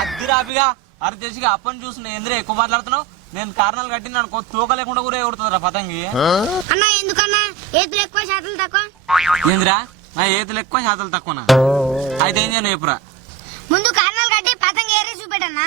అద్దె రాపిగా అర చేసిగా అప్పని చూసిన ఎందుకు ఎక్కువ మాట్లాడుతున్నావు. నేను కారణాలు కట్టి నన్ను తోక లేకుండా కూడా ఎవడుతుందిరా పతంగి. అన్న ఎందుకన్నా ఏతులు ఎక్కువ శాతం తక్కువ ఏందిరా నా ఏతులు ఎక్కువ శాతాలు తక్కువనా? అయితే ఏం చేయను ఎప్పురా ముందు కారణాలు కట్టి పతంగి ఏరే చూపెట్టన్నా.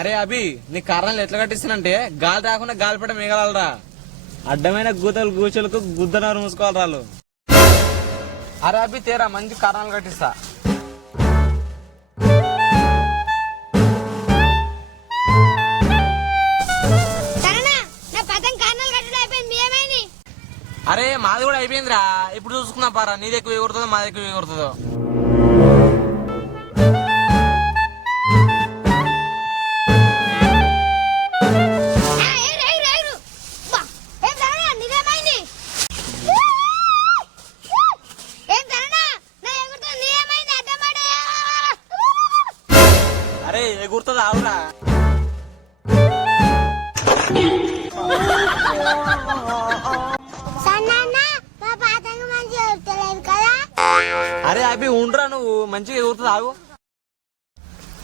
అరే అభి నీ కారణాలు ఎట్లా కట్టిస్తానంటే గాలి రాకుండా గాలిపట మిగలరా. అడ్డమైన గూతలు గూచలకు గుద్దనారు మూసుకోవాలి రాళ్ళు. అరే అభి తేరా మంచి కారణాలు కట్టిస్తా. అరే మాది కూడా అయిపోయిందిరా. ఇప్పుడు చూసుకున్నా పారా నీది ఎక్కువ ఎగురుతుందో మాది ఎక్కువ ఎగురుతుందో. అరే ఎగురుతుంది ఆవురా. అరే అభి ఉండరా నువ్వు మంచిగా ఎగురుతుంది ఆగు.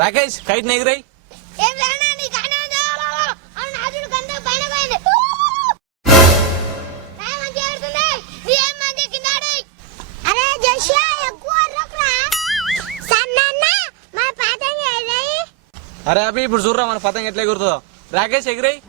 రాకేష్ కైట్ నెగిరాయి. అరే అభి ఇప్పుడు చూడరా మన పతంగ ఎట్లా ఎగురుతుందో. రాకేష్ ఎగిరాయి.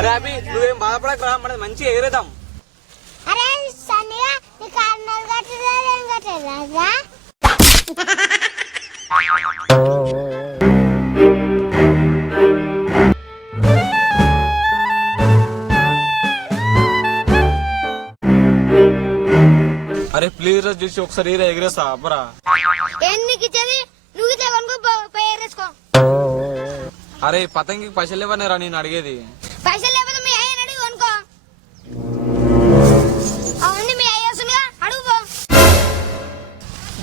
అరే అభి నువ్వేం బాధపడకరా మనది మంచిగా ఎగిరేద్దాం. అరే ప్లీజ్ రా చూసి ఒకసారి ఎగిరేస్తా అబ్బరా. అరే పతంగి పైసలు ఇవ్వనేరా నేను అడిగేది. పైసలు లేకపోతే మీ అయ్యని అడిగి కొనుక్కో. అవన్నీ మీ అయ్య వస్తుందిగా అడుగుపో.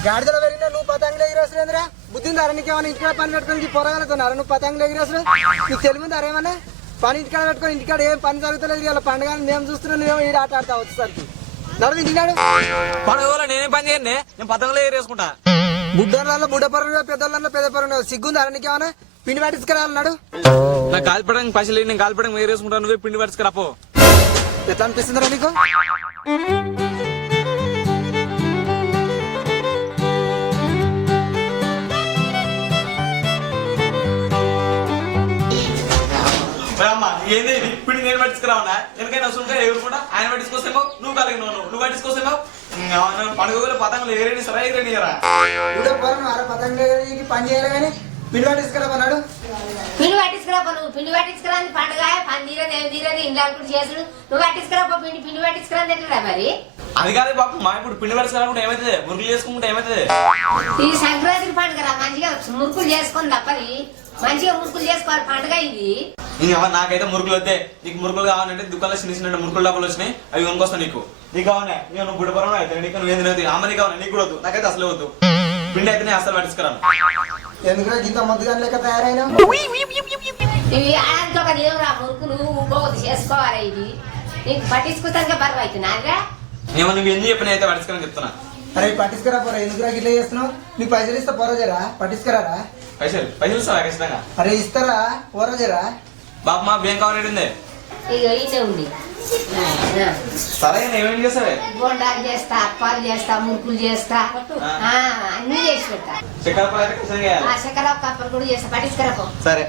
గాడిదలో పెరిగినా నువ్వు పతంగులు ఎగిరేసలేదురా. బుద్ధిందారా నీకేమన్నా ఇంటికాడ పని పెట్టుకుని పొరగలుగుతున్నారా? నువ్వు పతంగులు ఎగిరేసలేదు. నీకు తెలివిందారా ఏమన్నా? పని ఇంటికాడ పెట్టుకొని ఇంటికాడ ఏం పని జరుగుతలేదు. ఇలా పండుగ మేము చూస్తున్నాం. నువ్వేమో ఈ ఆట ఆడతా వచ్చేసరికి నడు ఇంటికాడు. పండుగ నేనేం పని చేయండి, నేను పతంగులు ఎగిరేసుకుంటా. బుడ్డోళ్ళలో బుడ్డ పరుగు పెద్దోళ్ళలో పెద్ద పరుగు సిగ్గుందారా నీకేమన్నా? పిండి పట్టించుకురాలన్నాడు. నాకు కాల్పడానికి పైసలు నేను కాల్పడానికి ఎగిరేసుకుంటా. నువ్వే పిండి పట్టుకురాపో. ఎట్లా అనిపిస్తుందిరా నీకు? ఏంది పిండి నేను పట్టించుకురావన్నా? ఎందుకైనా వస్తుంటే ఎగురుకుంటా. ఆయన పట్టించుకోసేమో నువ్వు కలిగి నువ్వు పట్టించుకోసేమో. పండుగ పతంగులు ఎగిరేని సరే ఎగిరేనియరా. పతంగులు పని చేయాలి కానీ పిండి పట్టించుకురామన్నాడు. పిండి పట్టించుకురాపో. నువ్వు పిండి పట్టించుకురా పండుగ పని తీరదు ఏం తీరదు ఇంట్లో అనుకుంటు చేసుడు. నువ్వు పట్టించుకురాపో. పిండి పట్టించుకురా ఎట్లా మరి? అది కాదు బాబు మా ఇప్పుడు పిండి పట్టించుకురాకుండా ఏమైతుంది? మురుకులు చేసుకుంటే ఏమైతుంది? ఈ సంక్రాంతి పండుగ మంచిగా మురుకులు చేసుకొని తప్పది. మంచిగా మురుకులు చేసుకోవాలి పండుగ ఇది. నాకైతే మురుకులు వద్దే. నీకు మురుకులు కావాలంటే దుకాణంలో చిన్న చిన్న మురుకులు డబ్బులు వచ్చినాయి, అవి కొనుకొస్తా. నీకు కావాలా? నువ్వు బుడ్డపరం అయితే నీకు నువ్వేం తినదు. అమ్మని కావాలి నీకు కూడా వద్దు. నాకైతే అసలే వద్దు. పిండి అయితే నేను అసలు పట్టించుకురాను. ఎందుకంటే ఇంత మొద్దుగా లెక్క తయారైనా ఇవి ఆడంతో ఒక దేవురా మురుకులు ఇంకొకటి చేసుకోవాలి. ఇది నీకు పట్టించుకుంటాక బరువు అవుతున్నారా? ఏమో నువ్వు ఎందుకు చెప్పిన అయితే పట్టించుకుని చెప్తున్నా. అరే పట్టించుకురా పోరా. ఎందుకురా ఇట్లా చేస్తున్నావు? నీకు పైసలు ఇస్తా పోరాజరా. పట్టించుకురారా. పైసలు ఇస్తావా ఖచ్చితంగా? అరే ఇస్తారా పోరాజరా. బాబు మా బ్యాంక్ కవర్ ఉంది. ఇక ఇదే ఉంది. సరే ఏమేమి చేస్తావే? బొండాలు చేస్తా, అప్పాలు చేస్తా, మురుకులు చేస్తా, అన్ని చేసి పెడతా. చక్కెర కప్పలు కూడా చేస్తా. పట్టించుకురాపో. సరే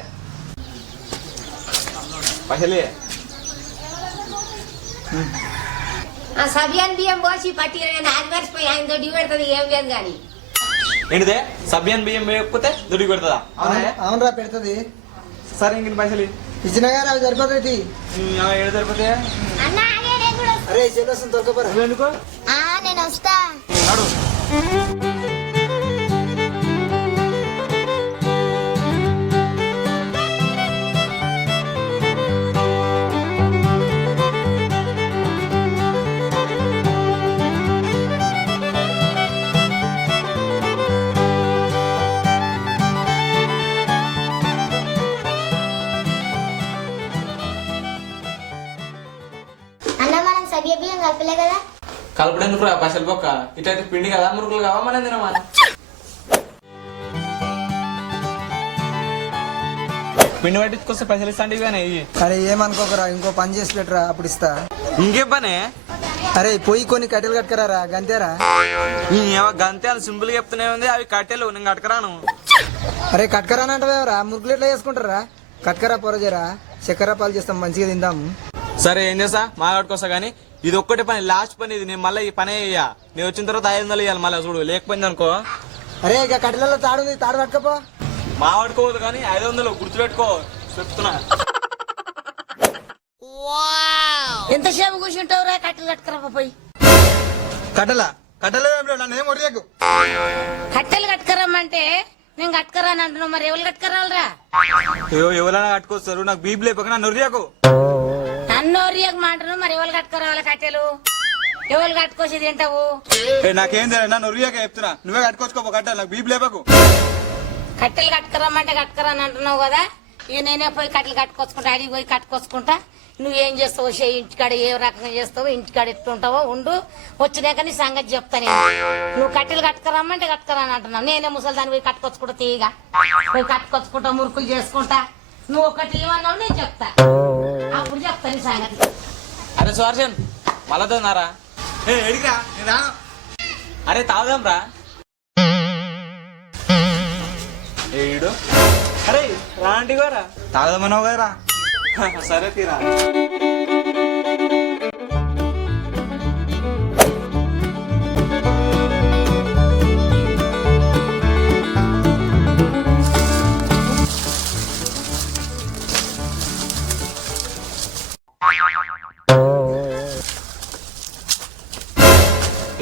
పైసలే. సబియాన్ బియ్యం పోసి పట్టి అది మర్చిపోయి ఆయన దొడ్డి పెడుతుంది. ఏం లేదు కానీ ఏంటిదే సబియాన్ బియ్యం వేయకపోతే దొడ్డి పెడుతుందా? అవునరా పెడుతుంది. సరే ఇంక పైసలు ఇచ్చినా కానీ అవి సరిపోతాయి. ఏడు సరిపోతాయా? అరే చెల్లి వస్తుంది తొలకపోరా. ఎందుకో వస్తా. నడు. అన్న మనం సగ్గే బియ్యం కలపలే కదా. కలపడేందుకు రా పైసలు పొక్క, ఇట్లయితే పిండి కదా మురుకులు కావా మనం తినమా. పిండి పట్టించుకొస్తే పైసలు ఇస్తా అంటే ఇవేనా ఇవి? అరే ఏమనుకోకరా, ఇంకో పని చేసి పెట్టరా, అప్పుడు ఇస్తా. ఇంకేం పనే? అరే పోయి కొన్ని కట్టెలు కట్టుకరారా, గంతేరా. గంతే అని సింపుల్ గా చెప్తూనే ఉంది, అవి కట్టెలు నేను కట్టుకరాను. అరే కట్కరానంటారా, మురుకులు ఎట్లా చేసుకుంటారా? కట్కరా పొరజరా, చక్కెర పాలు చేస్తాం, మంచిగా తిందాం. సరే ఏం చేస్తా మా కట్టుకొస్తా గానీ ఇది ఒక్కటే పని, లాస్ట్ పని ఇది. నేను మళ్ళీ ఈ పనే ఇయ్యా, నేను వచ్చిన తర్వాత 500 ఇవ్వాలి మళ్ళీ చూడు, లేకపోయింది అనుకో. అరే ఇక కట్టెలలో తాడు ఉంది, తాడు పట్టుకపో. మా వాడుకోవద్దు కానీ 500 గుర్తుపెట్టుకో చెప్తున్నా. ఎంతసేపు కూర్చుంటావురా కట్టెలు కట్టుకురా పోయి. కట్టెలు నన్ను ఏం ఒరియకు. కట్టెలు కట్టుకురమ్మంటే నేను కట్టుకురాని అంటున్నావు, మరి ఎవరు కట్టుకురాలరా? ఎవరైనా కట్టుకొస్తారు, నాకు బీబీ లేపక నన్ను నొరియకు. నన్ను ఒరియకు మాంటున్నావు, మరి ఎవరు కట్టుకురావాలి కట్టెలు? ఎవరు కట్టుకొచ్చి తింటావు? నాకేం తెలియదు, నన్ను నొరియక చెప్తున్నా, నువ్వే కట్టుకోవచ్చుకో కట్టెలు, నాకు బీబీ లేపకు. కట్టెలు కట్టుకురమ్మంటే కట్టుకురాని అంటున్నావు కదా, ఇక నేనే పోయి కట్టెలు కట్టుకొచ్చుకుంటా, అడిగి పోయి కట్టుకొచ్చుకుంటా. నువ్వేం చేస్తావు, ఇంటికాడ ఏ రకంగా చేస్తావు, ఇంటికాడ ఎట్లుంటావో ఉండు, వచ్చినాక నీ సంగతి చెప్తా నేను. నువ్వు కట్టెలు కట్టుకురమ్మంటే కట్టుకురాని అంటున్నావు, నేనే ముసలిదాన్ని పోయి కట్టుకొచ్చుకుంటా, తీయగా పోయి కట్టుకొచ్చుకుంటా, మురుకులు చేసుకుంటా. నువ్వు ఒకటి ఏమన్నావు నేను చెప్తా, అప్పుడు చెప్తా నీ సంగతి. అరే సువర్షన్ మళ్ళా తోన్నారా? అరే తాగుదాం రా. ఏడు అరే రాంటి గారా తాగదామన్నావు కదరా. సరే తీరా.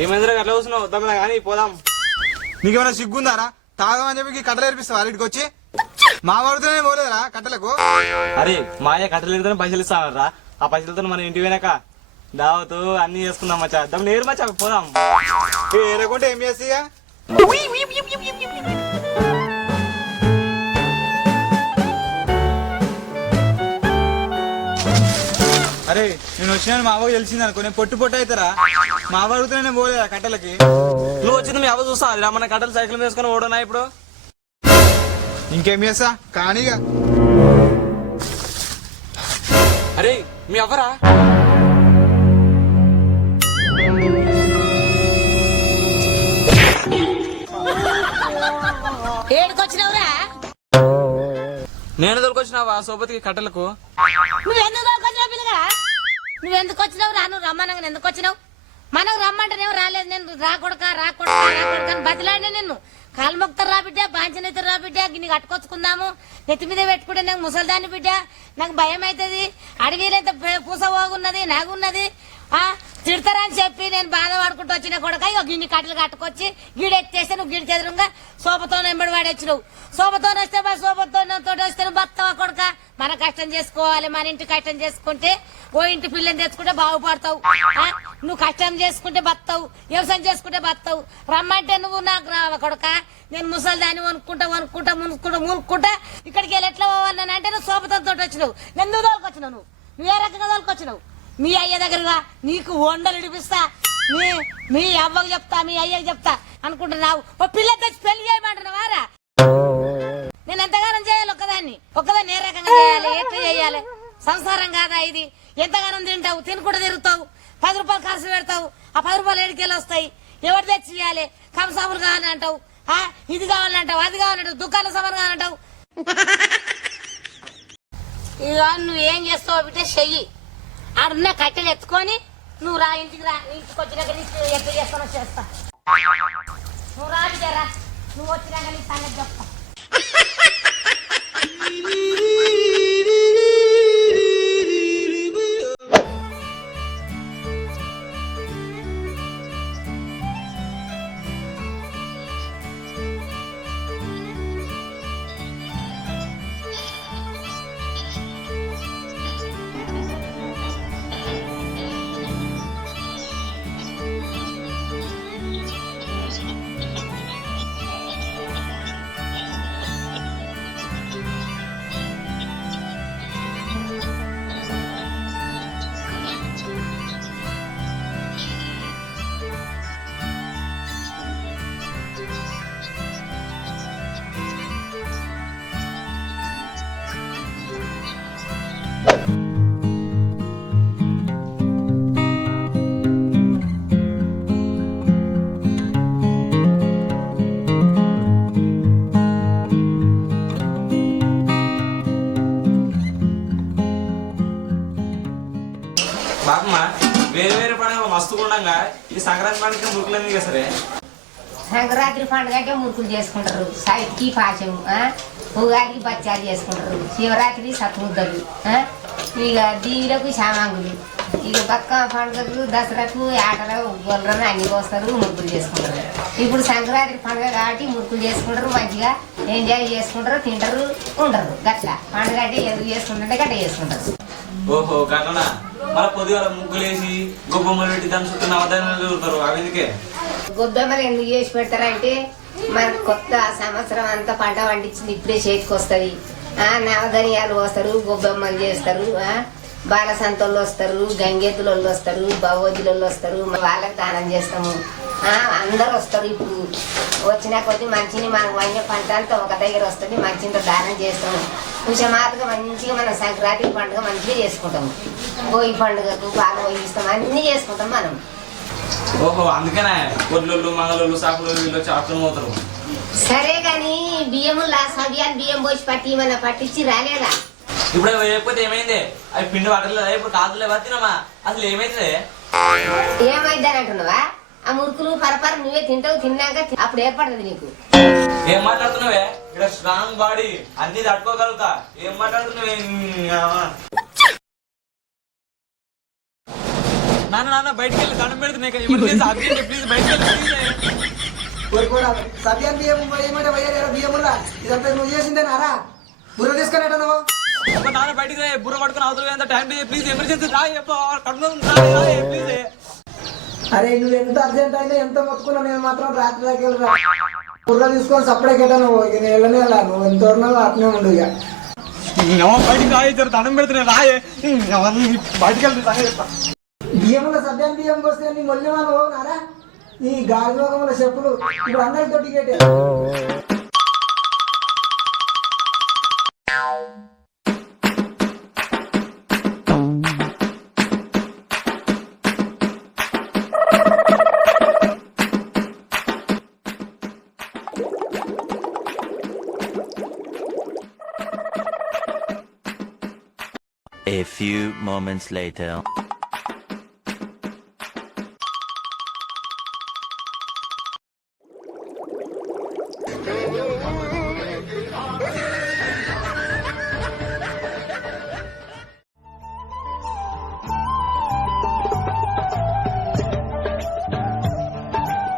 ఏమైందిరా అట్లా చూస్తున్నావు? వద్దాం కానీ పోదాం. నీకేమైనా సిగ్గుందారా? తాగమని చెప్పి కట్టలు ఏర్పిస్తావా ఇంటికి వచ్చి? మా వాడితోనే పోలేదురా కట్టలకు. అరే మాయ కట్టెలు పైసలు ఇస్తానరా, ఆ పైసలతో మన ఇంటి పోయినాక దావతు అన్ని చేసుకుందాం మచ్చా. దమ్ నేరు మచ్చా పోదాం. ఏరకుంటే ఏం చేస్తా? అరే నేను వచ్చినా మా అవ్వకు తెలిసింది అనుకో, నేను పొట్టు అవుతారా? మా వాడితోనే నేను పోలేదా కట్టలకి. నువ్వు వచ్చింది మీ అవ్వ చూస్తా, మన కట్టెలు సైకిల్ వేసుకొని ఓడనా ఇప్పుడు. ఇంకేం చేస్తా కానీగా. అరే మీ అవ్వరా? ఏడుకొచ్చినావురా? నేను దొరికొచ్చినావా సోపతికి కట్టెలకు? నువ్వెందుకు దొరికొచ్చినావు పిల్లగా? నువ్వెందుకు వచ్చినావు రా? నువ్వు రమ్మనంగా ఎందుకు వచ్చినావు? మనకు రమ్మంటేనేమో రాలేదు. నేను రాకూడక అని బతిలాడినా నిన్ను. కాలు మొక్తారు రా బిడ్డ, బాంచనైతే రా బిడ్డ, గిన్ని కట్టుకొచ్చుకుందాము, నెత్తి మీద పెట్టుకుంటే నాకు ముసలిదాన్ని బిడ్డ, నాకు భయం అవుతుంది, అడవిలైతే పూస పోగున్నది నాగున్నది, తిడతారా అని చెప్పి నేను బాధపడుకుంటూ వచ్చిన కొడక ఇక గిన్ని కట్టెలు కట్టుకొచ్చి గీడెత్తేస్తే నువ్వు గిడికి ఎదురుగా సోపతో ఎంబడి వాడొచ్చినావు. సోపతో వస్తే సోపతో వస్తే నువ్వు బతావా కొడక? మన కష్టం చేసుకోవాలి, మన ఇంటి కష్టం చేసుకుంటే ఓ ఇంటి పిల్లని తెచ్చుకుంటే బాగుపడతావు. నువ్వు కష్టం చేసుకుంటే బతావు, వ్యవసాయం చేసుకుంటే బతావు. రమ్మంటే నువ్వు నాకు రావా కొడక? నేను ముసలిదాన్ని మునుక్కుంటా ఇక్కడికి వెళ్ళి ఎట్లా పోవాలంటే నువ్వు సోపతో వచ్చినావు. ఎందుకు తోలుకొచ్చినావు? నువ్వు ఏ రకంగా తోలుకొచ్చినావు? మీ అయ్య దగ్గరగా నీకు వండలు ఇడిపిస్తా, మీ అవ్వకు చెప్తా, మీ అయ్యకి చెప్తా అనుకుంటున్నావు. ఓ పిల్ల తెచ్చి పెళ్లి చేయమంటున్నావారా? నేను ఎంతగానం చేయాలి ఒక్కదాన్ని ఏ రకంగా చేయాలి, ఎట్లా చేయాలి? సంసారం కాదా ఇది? ఎంతగానం తింటావు, తినకుండా తిరుగుతావు, 10 రూపాయలు ఖర్చు పెడతావు, ఆ 10 రూపాయలు ఏడికెళ్ళి వస్తాయి. ఎవరు తెచ్చి ఇయ్యాలి? కంసాములు కావాలని అంటావు, ఇది కావాలంటావు, అది కావాలంటావు, దుకాణం సామాన్ కావాలంటావు. ఇక నువ్వు ఏం చేస్తావు బిడ్డ చెయ్యి. ఆడున్న కట్టెలు ఎత్తుకొని నువ్వు రా, ఇంటికి రా. ఇంటికి వచ్చినాక నీకు ఎట్లా చేస్తానో చేస్తా. నువ్వు రా బిడ్డ రా, నువ్వు వచ్చినాక నీ సంగతి చెప్తా. బాబమ్మ వేరే వేరే పండుగలు మస్తుగా ఉండగా ఈ సంక్రాంతి పండుగ మురుకులు ఎందుకు సరే సంక్రాంతి పండుగ అంటే మురుకులు చేసుకుంటారు, సైట్కి పాశం, ఉగాదికి బచ్చాలు చేసుకుంటారు, శివరాత్రి సత్ముద్దలు, ఇక దీవులకు శామాంగులు, ఇక బక్క పండుగకు దసరాకు ఆటలు గొల్లరని అన్ని కోస్తారు, మురుకులు చేసుకుంటారు. ఇప్పుడు సంక్రాంతి పండుగ కాబట్టి మురుకులు చేసుకుంటారు, మంచిగా ఎంజాయ్ చేసుకుంటారు, తింటారు, ఉండరు. గట్ల పండుగ అంటే ఎందుకు చేసుకుంటుంటే గట్ట చేసుకుంటారు. ఓహో గట్లనా మళ్ళీ పొద్దుగాల ముగ్గులేసి గొప్పమ్మలు పెట్టి దాని చుట్టూ నవధాన్యాలు చదువుతారు అవి ఎందుకే గొబ్బెమ్మలు ఎందుకు చేసి పెడతారంటే మనకు కొత్త సంవత్సరం అంతా పంట పండించింది ఇప్పుడే చేతికి వస్తుంది. నవధాన్యాలు వస్తారు, గొబ్బెమ్మలు చేస్తారు, బాల సంతోళ్ళు వస్తారు, గంగెద్దులు వస్తారు, భగవద్దులు వస్తారు, వాళ్ళకి దానం చేస్తాము. అందరు వస్తారు. ఇప్పుడు వచ్చిన కొద్ది మంచిని మనకు వంగే పంట అంతా ఒక దగ్గర వస్తుంది, మంచితో దానం చేస్తాము. కుషమాతగా మంచిగా మనం సంక్రాంతి పండుగ మంచిగా చేసుకుంటాము. భోగి పండుగకు బాగా పోయిస్తాం, అన్నీ చేసుకుంటాం మనం. ఓహో అందుకనే కొడ్లు మంగళూరు సాకులు వీళ్ళు వచ్చి అర్థం అవుతారు. సరే కానీ బియ్యములా సవ్యాన్ని బియ్యం పోసి పట్టి మన పట్టించి రాలేదా? ఇప్పుడు లేకపోతే ఏమైంది అవి పిండి పట్టలేదా ఇప్పుడు కాదులేవా తినమా అసలు ఏమైతుంది ఏమైందని అంటున్నావా? ఆ మురుకులు పరపర నువ్వే తింటావు, తిన్నాక అప్పుడు ఏర్పడుతుంది నీకు. ఏం మాట్లాడుతున్నావే ఇక్కడ స్ట్రాంగ్ బాడీ అన్ని తట్టుకోగలుగుతా ఏం మాట్లాడుతున్నావే నాన్న బయటికి వెళ్ళి దండం పెడుతున్నాయి ప్లీజ్ బయటికి వెళ్ళి సబ్యాన్ బియ్యం ఏమంటే పోయారు బియ్యములా ఇదంతా నువ్వు చేసిందేనారా? బుర్ర తీసుకునేట నువ్వు నాన్న బయటికి బుర్ర పట్టుకుని అవతల టైం ప్లీజ్ ఎమర్జెన్సీ ప్లీజ్. అరే నువ్వు ఎంత అర్జెంట్ అయినా ఎంత మొత్తుకున్నా నేను మాత్రం రాత్రి దాకా బుర్ర తీసుకొని సప్పుడే కేటా నువ్వు ఇక నేను వెళ్ళనే వెళ్ళా. నువ్వు ఎంత ఉన్నావు అట్నే ఉండు. ఇక బయటికి రాయిచ్చారు దండం పెడుతున్నాయి రాయే బయటికి వెళ్తే బియ్యంలో సబ్యాన్ బియ్యం వస్తే నీ మొల్లి వాళ్ళు పోనారా? ఈ గాలి లోకముల చెప్పులు ఇప్పుడు అందరితో ticket. A few moments later.